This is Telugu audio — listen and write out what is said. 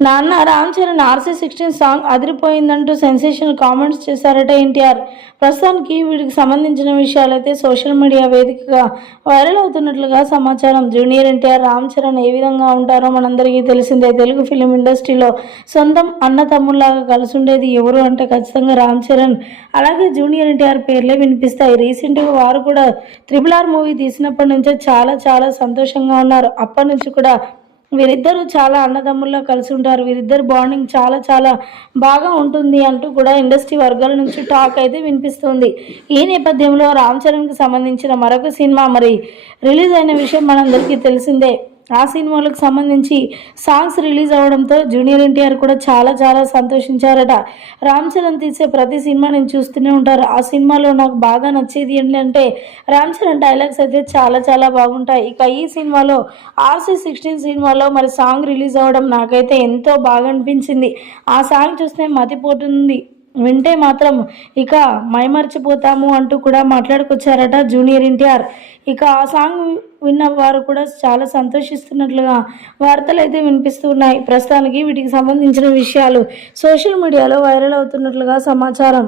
నాన్న రామ్ చరణ్ RC16 సాంగ్ అదిరిపోయిందంటూ సెన్సేషనల్ కామెంట్స్ చేశారట ఎన్టీఆర్. ప్రస్తుతానికి వీటికి సంబంధించిన విషయాలైతే సోషల్ మీడియా వేదికగా వైరల్ అవుతున్నట్లుగా సమాచారం. జూనియర్ ఎన్టీఆర్, రామ్ చరణ్ ఏ విధంగా ఉంటారో మనందరికీ తెలిసిందే. తెలుగు ఫిలిం ఇండస్ట్రీలో సొంతం అన్న తమ్ముళ్లాగా కలిసుండేది ఎవరు అంటే ఖచ్చితంగా రామ్ చరణ్, అలాగే జూనియర్ ఎన్టీఆర్ పేర్లే వినిపిస్తాయి. రీసెంట్గా వారు కూడా RRR మూవీ తీసినప్పటి నుంచే చాలా చాలా సంతోషంగా ఉన్నారు. అప్పటి నుంచి కూడా వీరిద్దరూ చాలా అన్నదమ్ముల్లా కలిసి ఉంటారు. వీరిద్దరు బాండింగ్ చాలా చాలా బాగా ఉంటుంది అంటూ కూడా ఇండస్ట్రీ వర్గాల నుంచి టాక్ అయితే వినిపిస్తుంది. ఈ నేపథ్యంలో రామ్ చరణ్కి సంబంధించిన మరొక సినిమా రిలీజ్ అయిన విషయం మనందరికీ తెలిసిందే. ఆ సినిమాలకు సంబంధించి సాంగ్స్ రిలీజ్ అవడంతో జూనియర్ ఎన్టీఆర్ కూడా చాలా చాలా సంతోషించారట. రామ్ చరణ్ తీసే ప్రతి సినిమా నేను చూస్తూనే ఉంటారు. ఆ సినిమాలో నాకు బాగా నచ్చేది ఏంటంటే రామ్ చరణ్ డైలాగ్స్ అయితే చాలా చాలా బాగుంటాయి. ఇక ఈ సినిమాలో RC16 సినిమాలో సాంగ్ రిలీజ్ అవ్వడం నాకైతే ఎంతో బాగా అనిపించింది. ఆ సాంగ్ చూస్తే మతిపోతుంది, వింటే మాత్రం ఇక మైమర్చిపోతాము అంటూ కూడా మాట్లాడుకొచ్చారట జూనియర్ ఎన్టీఆర్. ఇక ఆ సాంగ్ విన్న వారు కూడా చాలా సంతోషిస్తున్నట్లుగా వార్తలు అయితే వినిపిస్తూ ఉన్నాయి. ప్రస్తుతానికి వీటికి సంబంధించిన విషయాలు సోషల్ మీడియాలో వైరల్ అవుతున్నట్లుగా సమాచారం.